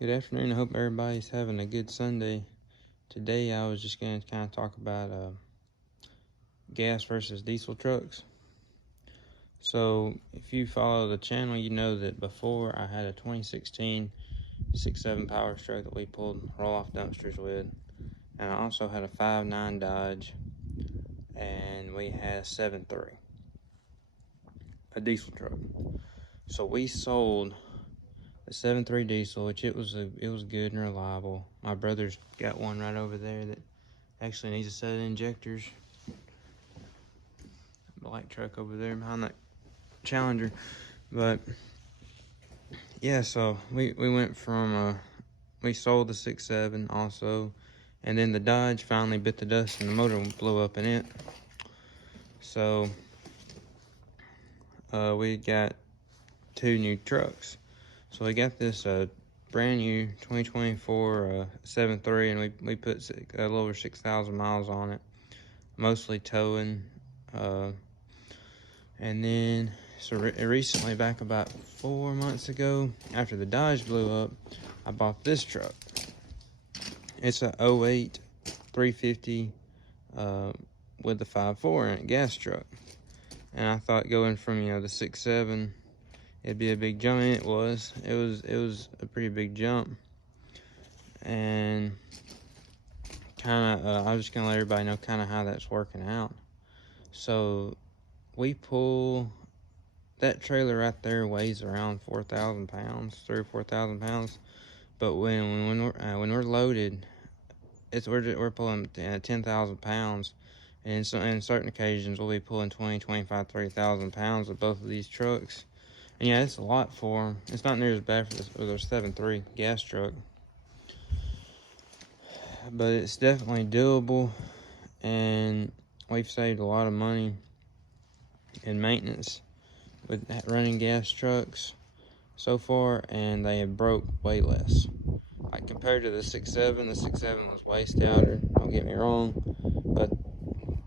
Good afternoon. I hope everybody's having a good Sunday. Today I was just going to kind of talk about gas versus diesel trucks. So if you follow the channel, you know that before I had a 2016 6.7 power stroke that we pulled roll-off dumpsters with. And I also had a 5.9 Dodge, and we had a 7.3, a diesel truck. So we sold the 7.3 diesel, which it was good and reliable. My brother's got one right over there that actually needs a set of injectors. Black truck over there behind that Challenger. But yeah, so we went from we sold the 6.7 also, and then the Dodge finally bit the dust and the motor blew up in it. So we got two new trucks. So we got this brand new 2024 7.3, and we put a little over 6,000 miles on it, mostly towing. And then so recently, back about 4 months ago, after the Dodge blew up, I bought this truck. It's a 08 350 with the 5.4 in it, gas truck. And I thought going from the 6.7, it'd be a big jump, and it was a pretty big jump. And kind of I was just gonna let everybody know kind of how that's working out. So we pull that trailer right there weighs around 4,000 pounds, 3,000 or 4,000 pounds. But when we're loaded, we're pulling 10,000 pounds, and so in certain occasions we'll be pulling 20, 25, 30,000 pounds with both of these trucks. And yeah, it's a lot for them. It's not near as bad for their 7.3 gas truck, but it's definitely doable, and we've saved a lot of money in maintenance with running gas trucks so far, and they have broke way less. Like compared to the 6.7, the 6.7 was way stouter, don't get me wrong, but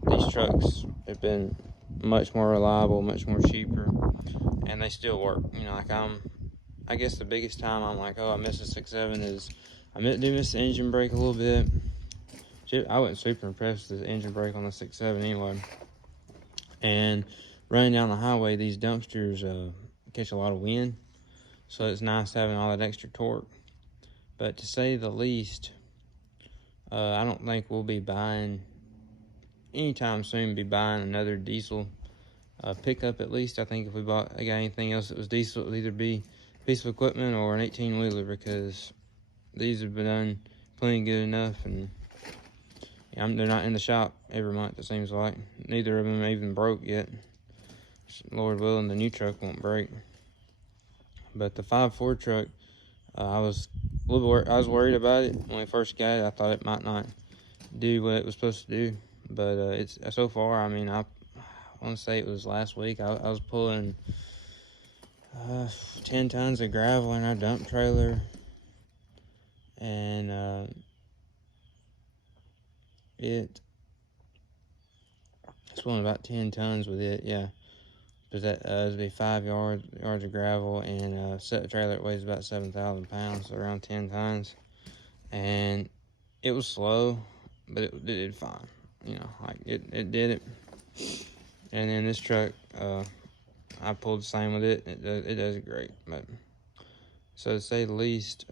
these trucks have been much more reliable, much more cheaper, and they still work. I guess the biggest time I'm like, oh, I miss the 6.7 is I do miss the engine brake a little bit. I wasn't super impressed with the engine brake on the 6.7 anyway. And running down the highway, these dumpsters catch a lot of wind, so it's nice having all that extra torque. But to say the least, I don't think we'll be buying anytime soon. Be buying another diesel pickup at least. I think if we got anything else that was diesel, it would either be a piece of equipment or an 18-wheeler, because these have been done plenty good enough, and they're not in the shop every month, it seems like. Neither of them even broke yet. Lord willing, the new truck won't break. But the 5.4 truck, I was worried about it when we first got it. I thought it might not do what it was supposed to do, but it's so far. I mean, I want to say it was last week. I was pulling 10 tons of gravel in our dump trailer, and it's pulling about 10 tons with it. Yeah, but that would be 5 yards of gravel, and a set trailer that weighs about 7,000 pounds, so around 10 tons. And it was slow, but it did fine. It did it. And then this truck, I pulled the same with it. It does great. But so to say the least,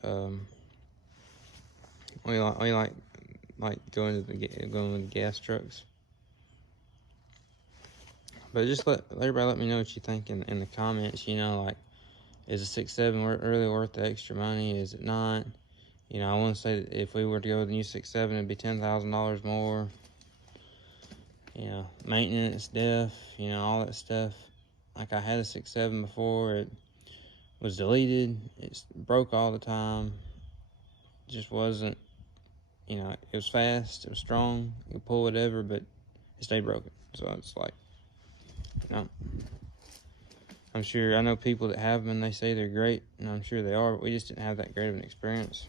we like going with gas trucks. But just let everybody let me know what you think in the comments. Is a 6.7 really worth the extra money? Is it not? I want to say that if we were to go with the new 6.7, it'd be $10,000 more. Maintenance, def, all that stuff. Like, I had a 6.7 before. It was deleted. It broke all the time. It just wasn't, it was fast. It was strong. You could pull whatever, but it stayed broken. So it's like, I know people that have them and they say they're great, and I'm sure they are, but we just didn't have that great of an experience.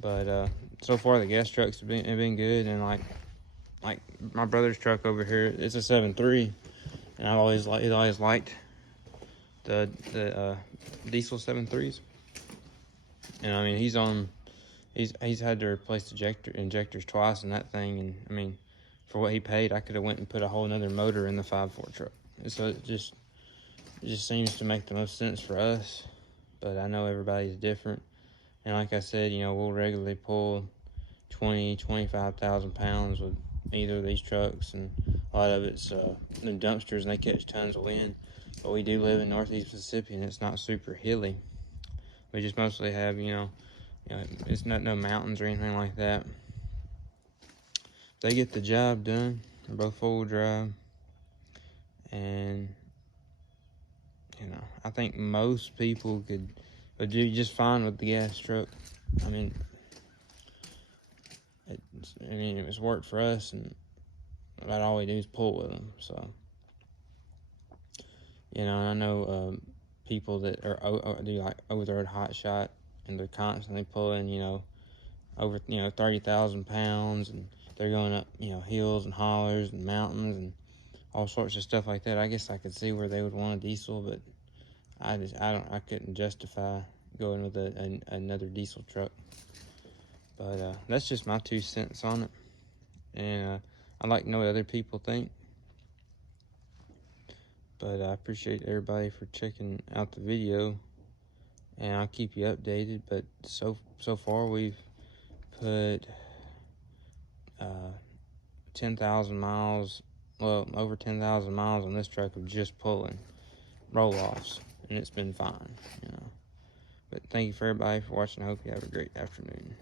But so far the gas trucks have been good, and like my brother's truck over here, it's a 7.3, and I've always liked the diesel 7.3s. And I mean, he's had to replace injectors twice in that thing, and I mean, for what he paid, I could have went and put a whole nother motor in the 5.4 truck. And so it just seems to make the most sense for us. But I know everybody's different, and like I said, you know, we'll regularly pull 25,000 pounds with either of these trucks, and a lot of it's the dumpsters, and they catch tons of wind. But we do live in Northeast Mississippi, and it's not super hilly. We just mostly have, you know, it's not no mountains or anything like that. They get the job done. They're both four-wheel drive, and you know, I think most people would do just fine with the gas truck. I mean, it's worked for us, and about all we do is pull with them. So, you know, I know people that do like over-the-road hot shot, and they're constantly pulling, you know, over 30,000 pounds, and they're going up, you know, hills and hollers and mountains and all sorts of stuff like that. I guess I could see where they would want a diesel, but I couldn't justify going with another diesel truck. But that's just my 2 cents on it, and I'd like to know what other people think. But I appreciate everybody for checking out the video, and I'll keep you updated. But so far we've put 10,000 miles, well, over 10,000 miles on this truck of just pulling roll-offs, and it's been fine, you know. But thank you for everybody for watching. I hope you have a great afternoon.